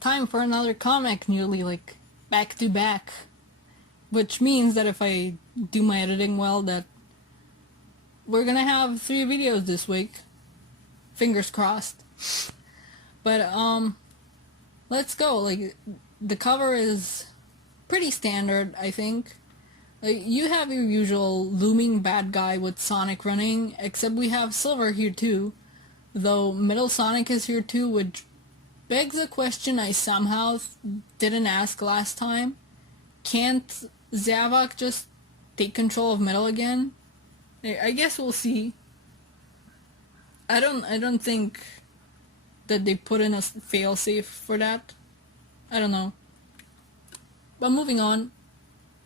time for another comic, nearly like back to back. Which means that if I do my editing well, that we're gonna have 3 videos this week. Fingers crossed. But let's go. Like, the cover is pretty standard, I think. Like, you have your usual looming bad guy with Sonic running, except we have Silver here too. Though Metal Sonic is here too, which begs a question I somehow didn't ask last time. Can't Zavok just take control of Metal again? I guess we'll see. I don't think that they put in a failsafe for that. I don't know. But moving on,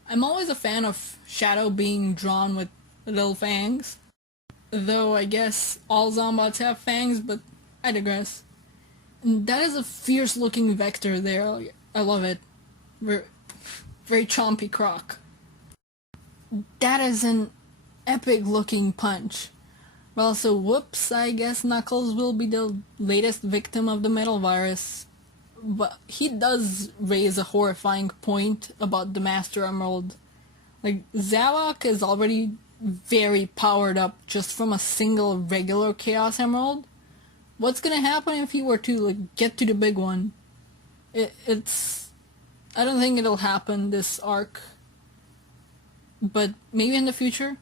I'm always a fan of Shadow being drawn with little fangs. Though I guess all zombots have fangs, but I digress. And that is a fierce looking vector there. I love it. Very chompy croc. That is an epic looking punch. Well, so whoops, I guess Knuckles will be the latest victim of the metal virus. But he does raise a horrifying point about the Master Emerald. Like, Zavok is already very powered up just from a single regular Chaos Emerald. What's gonna happen if he were to like get to the big one? It's I don't think it'll happen this arc, but maybe in the future.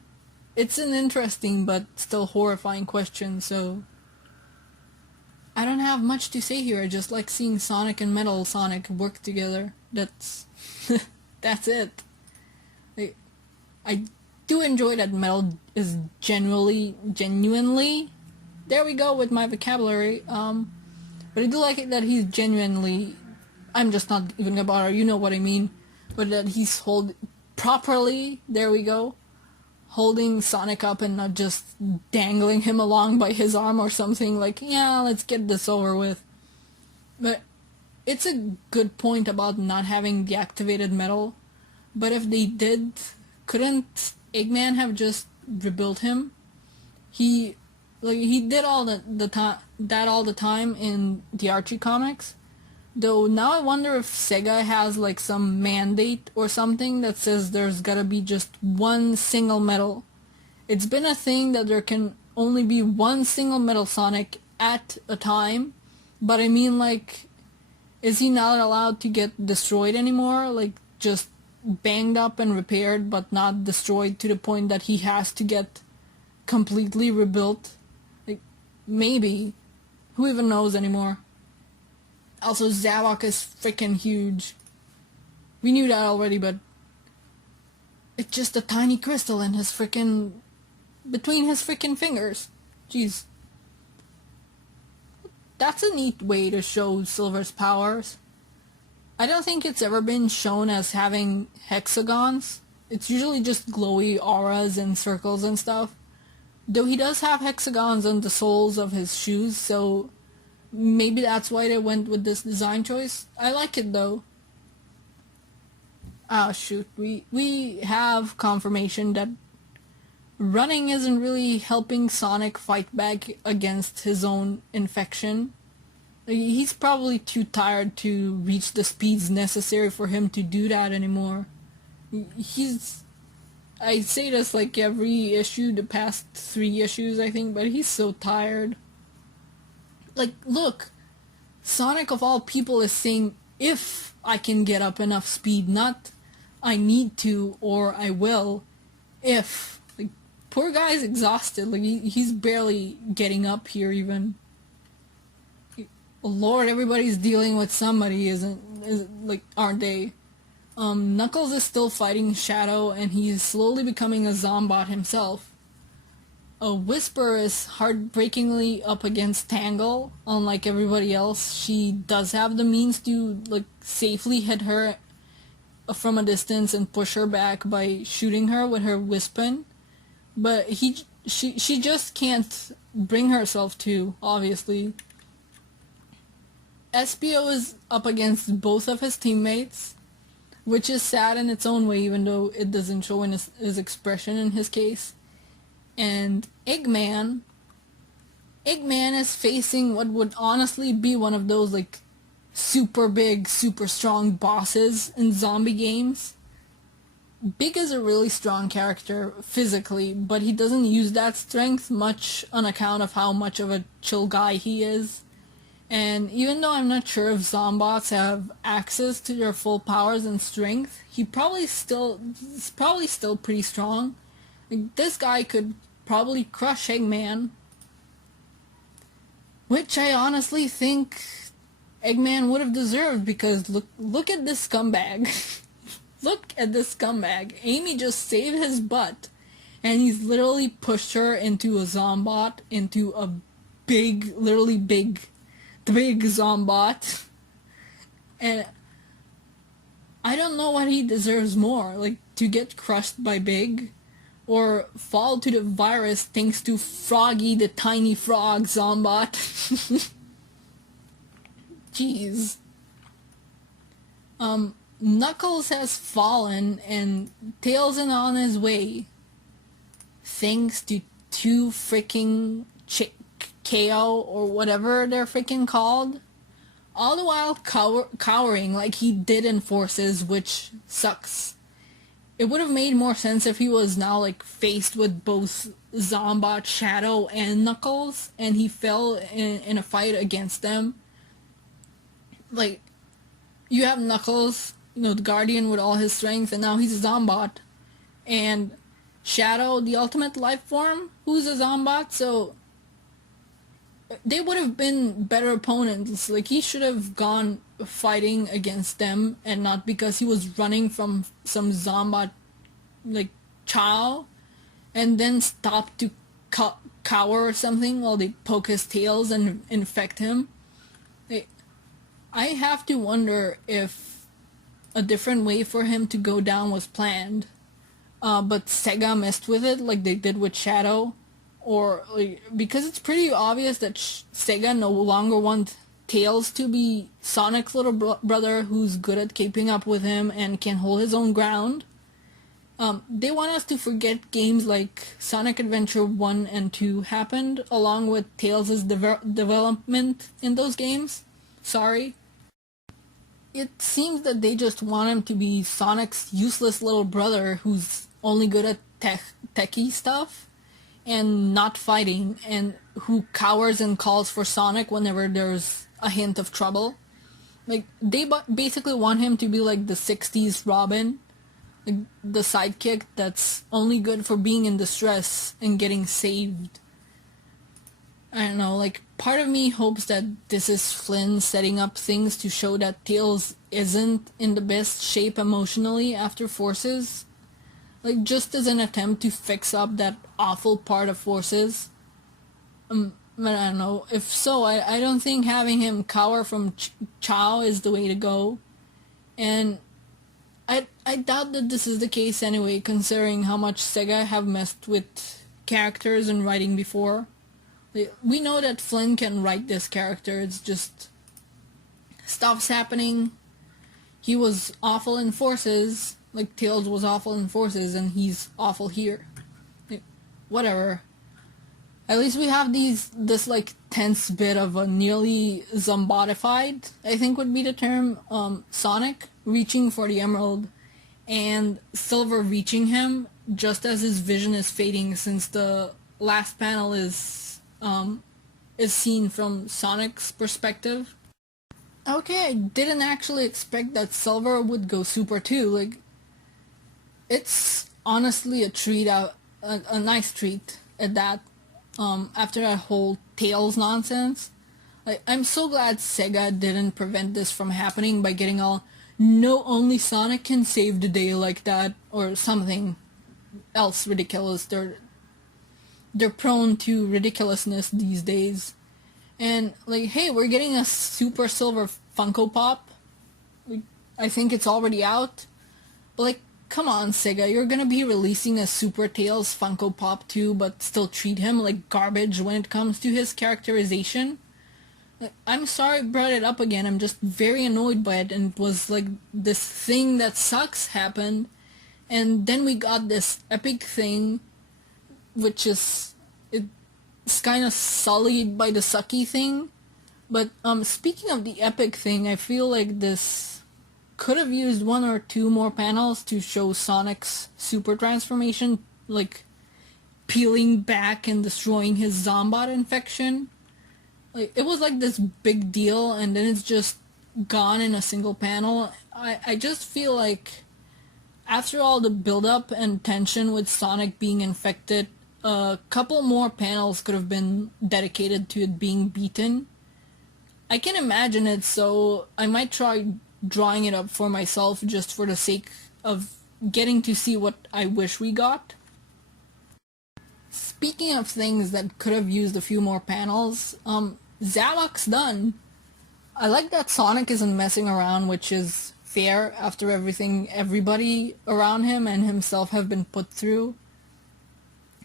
It's an interesting but still horrifying question, so I don't have much to say here. I just like seeing Sonic and Metal Sonic work together. That's that's it. I do enjoy that Metal is genuinely, there we go with my vocabulary, but I do like it that he's genuinely, I'm just not even gonna bother, you know what I mean, but that he's properly, there we go, holding Sonic up and not just dangling him along by his arm or something, like, yeah, let's get this over with. But it's a good point about not having deactivated Metal, but if they did, couldn't Eggman have just rebuilt him? He did all the time in the Archie comics. Though now I wonder if Sega has like some mandate or something that says there's gotta be just one single Metal. It's been a thing that there can only be one single Metal Sonic at a time, but I mean, like, is he not allowed to get destroyed anymore? Like, just banged up and repaired, but not destroyed to the point that he has to get completely rebuilt? Like, maybe. Who even knows anymore? Also, Zavok is freaking huge. We knew that already, but it's just a tiny crystal in his freaking, between his freaking fingers. Jeez. That's a neat way to show Silver's powers. I don't think it's ever been shown as having hexagons. It's usually just glowy auras and circles and stuff. Though he does have hexagons on the soles of his shoes, so maybe that's why they went with this design choice. I like it though. Ah, shoot. We have confirmation that running isn't really helping Sonic fight back against his own infection. He's probably too tired to reach the speeds necessary for him to do that anymore. I say this like every issue, the past 3 issues I think, but he's so tired. Like, look, Sonic of all people is saying, if I can get up enough speed, not I need to or I will, if. Like, poor guy's exhausted, like he's barely getting up here even. Lord, everybody's dealing with somebody, aren't they? Knuckles is still fighting Shadow, and he's slowly becoming a zombot himself. Whisper is heartbreakingly up against Tangle. Unlike everybody else, she does have the means to like safely hit her from a distance and push her back by shooting her with her Wispin. But she just can't bring herself to, obviously. Espio is up against both of his teammates, which is sad in its own way, even though it doesn't show in his expression in his case. And Eggman is facing what would honestly be one of those like super big, super strong bosses in zombie games. Big is a really strong character physically, but he doesn't use that strength much on account of how much of a chill guy he is. And even though I'm not sure if zombots have access to their full powers and strength, he's probably still pretty strong. Like, this guy could probably crush Eggman, which I honestly think Eggman would have deserved, because look at this scumbag. Look at this scumbag. Amy just saved his butt, and he's literally pushed her into a zombot, into a big, literally big, the big zombot. And I don't know what he deserves more, like to get crushed by Big, or fall to the virus thanks to Froggy the tiny frog zombot. Jeez. Knuckles has fallen and Tails is on his way, thanks to two freaking KO or whatever they're freaking called, all the while cowering like he did in Forces, which sucks. It would have made more sense if he was now like faced with both Zombot, Shadow, and Knuckles, and he fell in a fight against them. Like, you have Knuckles, the Guardian with all his strength, and now he's a Zombot. And Shadow, the ultimate life form, who's a Zombot, so they would have been better opponents. Like, he should have gone fighting against them, and not because he was running from some Zombot, like, chow, and then stopped to cower or something while they poke his tails and infect him. I have to wonder if a different way for him to go down was planned, but Sega messed with it like they did with Shadow, or because it's pretty obvious that Sega no longer wants Tails to be Sonic's little brother who's good at keeping up with him and can hold his own ground. They want us to forget games like Sonic Adventure 1 and 2 happened along with Tails' development in those games. Sorry. It seems that they just want him to be Sonic's useless little brother who's only good at techie stuff and not fighting, and who cowers and calls for Sonic whenever there's a hint of trouble. Like, they basically want him to be like the 60s Robin, like the sidekick that's only good for being in distress and getting saved. I don't know, like, part of me hopes that this is Flynn setting up things to show that Tails isn't in the best shape emotionally after Forces. Like, just as an attempt to fix up that awful part of Forces. But I don't know. If so, I don't think having him cower from Chow is the way to go. And I doubt that this is the case anyway, considering how much Sega have messed with characters and writing before. We know that Flynn can write this character, it's just stuff's happening. He was awful in Forces, like Tails was awful in Forces, and he's awful here. Whatever. At least we have this like tense bit of a nearly zombotified, I think would be the term, Sonic reaching for the Emerald, and Silver reaching him just as his vision is fading, since the last panel is seen from Sonic's perspective. Okay, I didn't actually expect that Silver would go super too. Like, it's honestly a treat, a nice treat at that. After that whole Tails nonsense, like, I'm so glad Sega didn't prevent this from happening by getting all, no, only Sonic can save the day like that, or something else ridiculous. They're prone to ridiculousness these days. And, like, hey, we're getting a Super Silver Funko Pop. Like, I think it's already out. But, like, come on, Sega, you're gonna be releasing a Super Tails Funko Pop too, but still treat him like garbage when it comes to his characterization? Like, I'm sorry I brought it up again, I'm just very annoyed by it, and it was like this thing that sucks happened, and then we got this epic thing, which is, it's kind of sullied by the sucky thing, But speaking of the epic thing, I feel like this could have used one or two more panels to show Sonic's super transformation, like peeling back and destroying his zombot infection. Like, it was like this big deal, and then it's just gone in a single panel. I just feel like after all the build-up and tension with Sonic being infected, a couple more panels could have been dedicated to it being beaten. I can imagine it, so I might try drawing it up for myself just for the sake of getting to see what I wish we got. Speaking of things that could have used a few more panels, Zavok's done. I like that Sonic isn't messing around, which is fair after everything everybody around him and himself have been put through.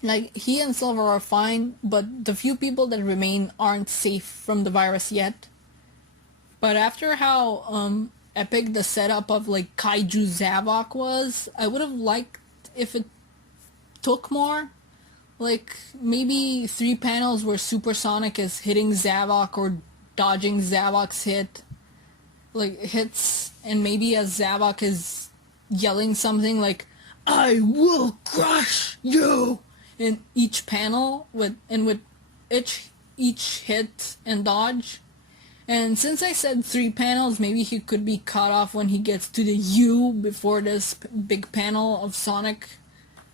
Like, he and Silver are fine, but the few people that remain aren't safe from the virus yet. But after how epic the setup of like Kaiju Zavok was, I would have liked if it took more. Like, maybe 3 panels where Supersonic is hitting Zavok or dodging Zavok's hits, and maybe as Zavok is yelling something like, "I will crush you!" in each panel, with each hit and dodge. And since I said 3 panels, maybe he could be cut off when he gets to the U before this big panel of Sonic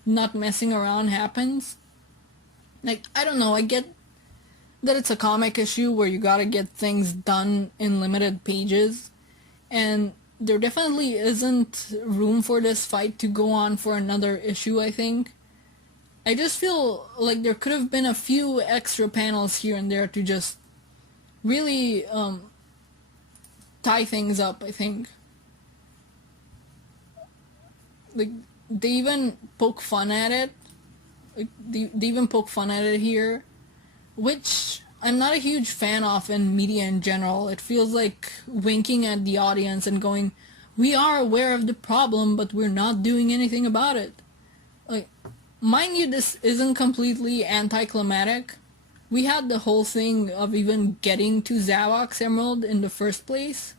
not messing around happens. Like, I don't know, I get that it's a comic issue where you gotta get things done in limited pages, and there definitely isn't room for this fight to go on for another issue, I think. I just feel like there could have been a few extra panels here and there to just really tie things up, I think. Like, they even poke fun at it. Like, they even poke fun at it here, which I'm not a huge fan of in media in general. It feels like winking at the audience and going, "We are aware of the problem, but we're not doing anything about it." Like, mind you, this isn't completely anticlimactic. We had the whole thing of even getting to Zavok's Emerald in the first place.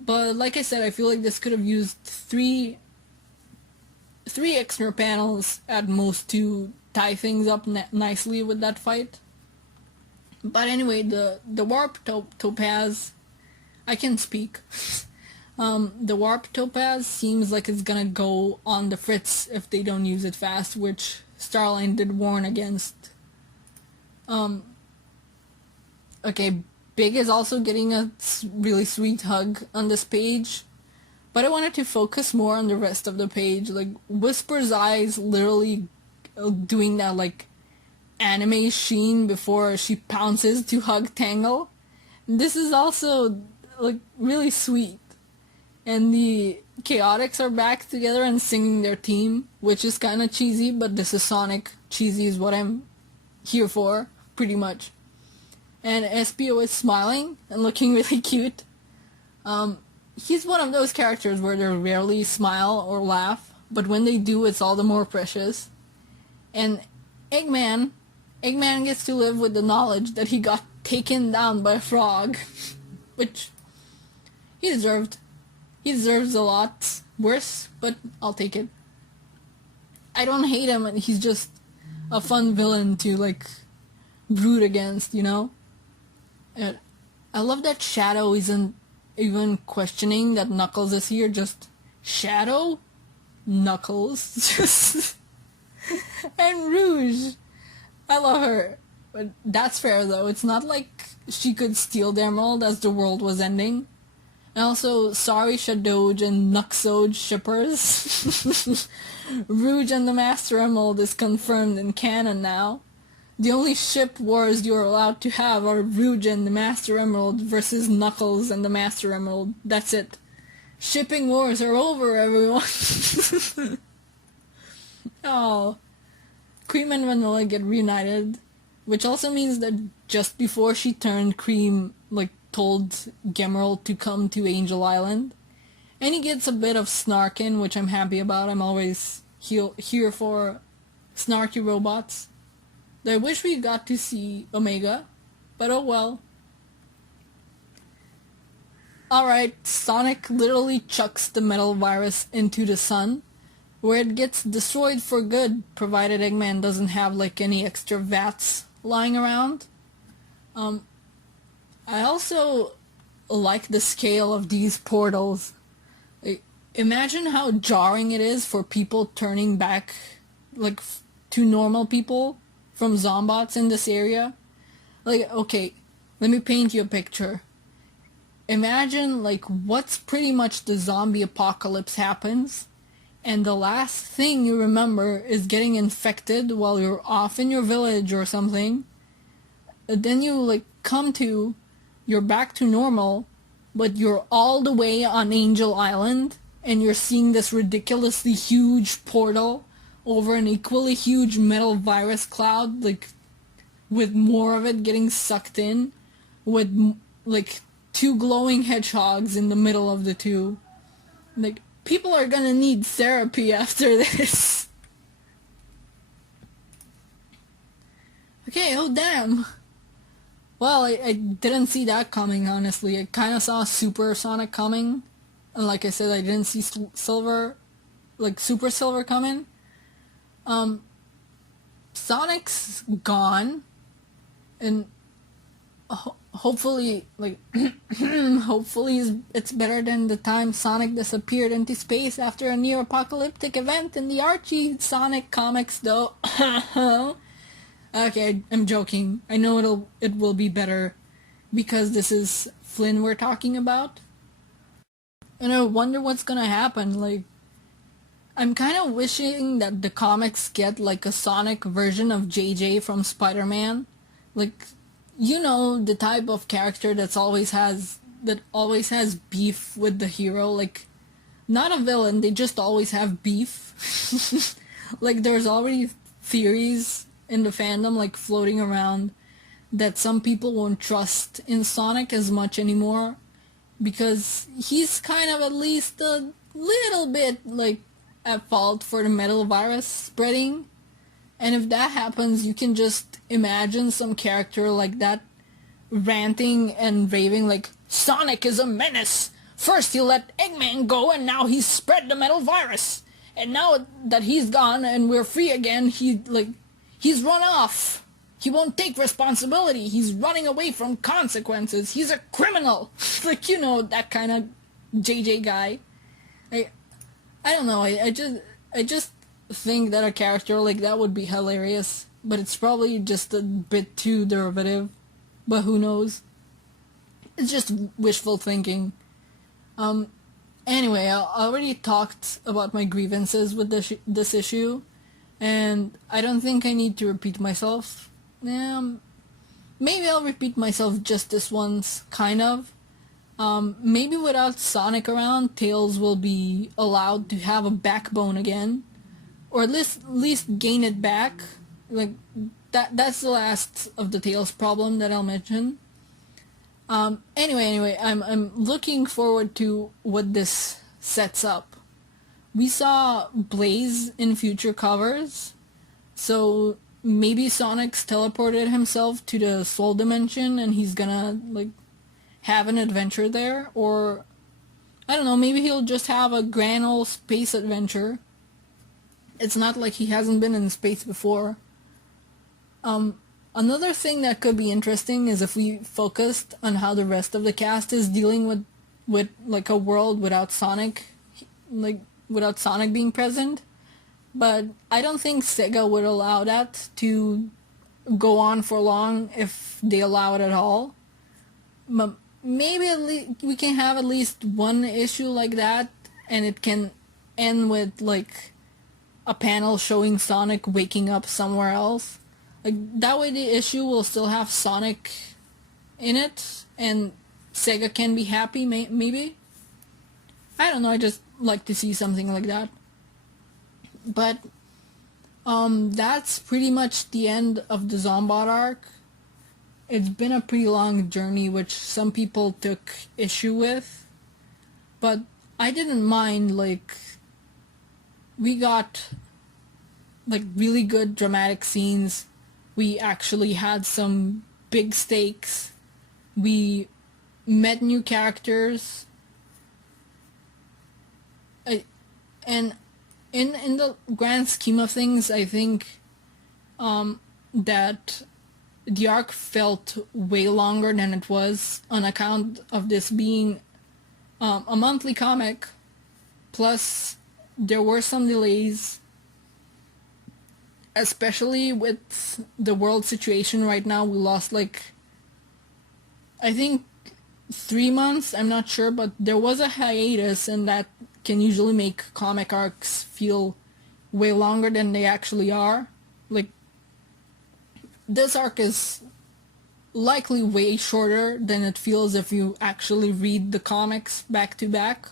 But like I said, I feel like this could have used three extra panels at most to tie things up nicely with that fight. But anyway, the warp topaz, I can speak. The warp topaz seems like it's gonna go on the fritz if they don't use it fast, which Starline did warn against. Okay, Big is also getting a really sweet hug on this page, but I wanted to focus more on the rest of the page. Like, Whisper's eyes literally doing that like anime sheen before she pounces to hug Tangle. This is also like really sweet. And the Chaotix are back together and singing their theme, which is kind of cheesy, but this is Sonic. Cheesy is what I'm here for, pretty much. And SPO is smiling and looking really cute. He's one of those characters where they rarely smile or laugh, but when they do, it's all the more precious. And Eggman gets to live with the knowledge that he got taken down by a frog, which he deserved. He deserves a lot worse, but I'll take it. I don't hate him, and he's just a fun villain to, like, brood against, you know? And I love that Shadow isn't even questioning that Knuckles is here, just Shadow? Knuckles. And Rouge. I love her. But that's fair, though. It's not like she could steal the emerald as the world was ending. And also, sorry Shadoj and Nuxoj shippers. Rouge and the Master Emerald is confirmed in canon now. The only ship wars you're allowed to have are Rouge and the Master Emerald versus Knuckles and the Master Emerald. That's it. Shipping wars are over, everyone. Oh. Cream and Vanilla get reunited, which also means that just before she turned, Cream, like, told Gemerald to come to Angel Island. And he gets a bit of snark in, which I'm happy about. I'm always here for snarky robots. I wish we got to see Omega, but oh well. Alright, Sonic literally chucks the metal virus into the sun, where it gets destroyed for good, provided Eggman doesn't have like any extra vats lying around. I also like the scale of these portals. Imagine how jarring it is for people turning back, like, to normal people from zombots in this area. Like, okay, let me paint you a picture. Imagine, like, what's pretty much the zombie apocalypse happens, and the last thing you remember is getting infected while you're off in your village or something. Then you, like, you're back to normal, but you're all the way on Angel Island, and you're seeing this ridiculously huge portal over an equally huge metal virus cloud, like, with more of it getting sucked in, with, like, two glowing hedgehogs in the middle of the two. Like, people are gonna need therapy after this. Okay, oh damn. Well, I didn't see that coming, honestly. I kind of saw Super Sonic coming. And like I said, I didn't see Silver, like Super Silver coming. Sonic's gone. And hopefully, like, hopefully it's better than the time Sonic disappeared into space after a near-apocalyptic event in the Archie Sonic comics, though. Okay, I'm joking. I know it will be better because this is Flynn we're talking about. And I wonder what's gonna happen. Like, I'm kind of wishing that the comics get like a Sonic version of JJ from Spider-Man. Like, you know, the type of character that always has beef with the hero. Like, not a villain, they just always have beef. Like, there's already theories in the fandom, like, floating around that some people won't trust in Sonic as much anymore because he's kind of at least a little bit, like, at fault for the metal virus spreading. And if that happens, you can just imagine some character like that ranting and raving like, Sonic is a menace! First he let Eggman go and now he's spread the metal virus! And now that he's gone and we're free again, he's run off! He won't take responsibility! He's running away from consequences! He's a criminal! Like, you know, that kind of JJ guy. I don't know, I just think that a character like that would be hilarious, but it's probably just a bit too derivative. But who knows? It's just wishful thinking. Anyway, I already talked about my grievances with this issue, and I don't think I need to repeat myself. Maybe I'll repeat myself just this once, kind of. Maybe without Sonic around, Tails will be allowed to have a backbone again, or at least gain it back. Like, that's the last of the Tails problem that I'll mention. Anyway, I'm looking forward to what this sets up. We saw Blaze in future covers, so maybe Sonic's teleported himself to the Soul Dimension and he's gonna, like, have an adventure there, or I don't know, maybe he'll just have a grand old space adventure. It's not like he hasn't been in space before. Another thing that could be interesting is if we focused on how the rest of the cast is dealing with like a world without Sonic, like without Sonic being present. But I don't think Sega would allow that to go on for long if they allow it at all. But maybe we can have at least one issue like that, and it can end with like a panel showing Sonic waking up somewhere else. Like, that way the issue will still have Sonic in it, and Sega can be happy, maybe? I don't know, I just like to see something like that. But, that's pretty much the end of the Zombot arc. It's been a pretty long journey, which some people took issue with. But I didn't mind, like, we got, like, really good dramatic scenes. We actually had some big stakes. We met new characters. And in the grand scheme of things, I think that the arc felt way longer than it was on account of this being a monthly comic. Plus, there were some delays, especially with the world situation right now. We lost, like, I think 3 months, I'm not sure, but there was a hiatus, and that can usually make comic arcs feel way longer than they actually are. Like, this arc is likely way shorter than it feels if you actually read the comics back to back.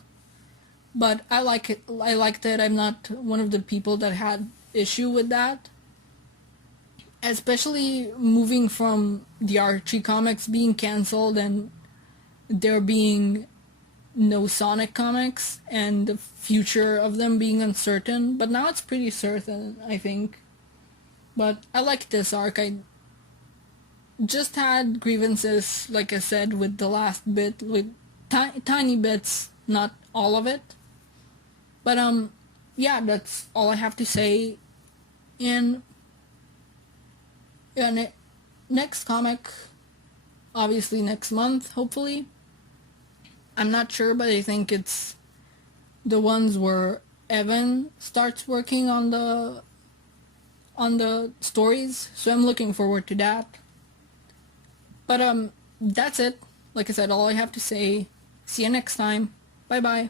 But I like it. I liked it. I'm not one of the people that had issue with that. Especially moving from the Archie comics being cancelled and there being no Sonic comics and the future of them being uncertain. But now it's pretty certain, I think. But I like this arc. I just had grievances, like I said, with the last bit, with tiny bits, not all of it. But yeah, that's all I have to say. And yeah, next comic, obviously next month, hopefully. I'm not sure, but I think it's the ones where Evan starts working on the stories, so I'm looking forward to that. But that's it. Like I said, all I have to say. See you next time. Bye bye.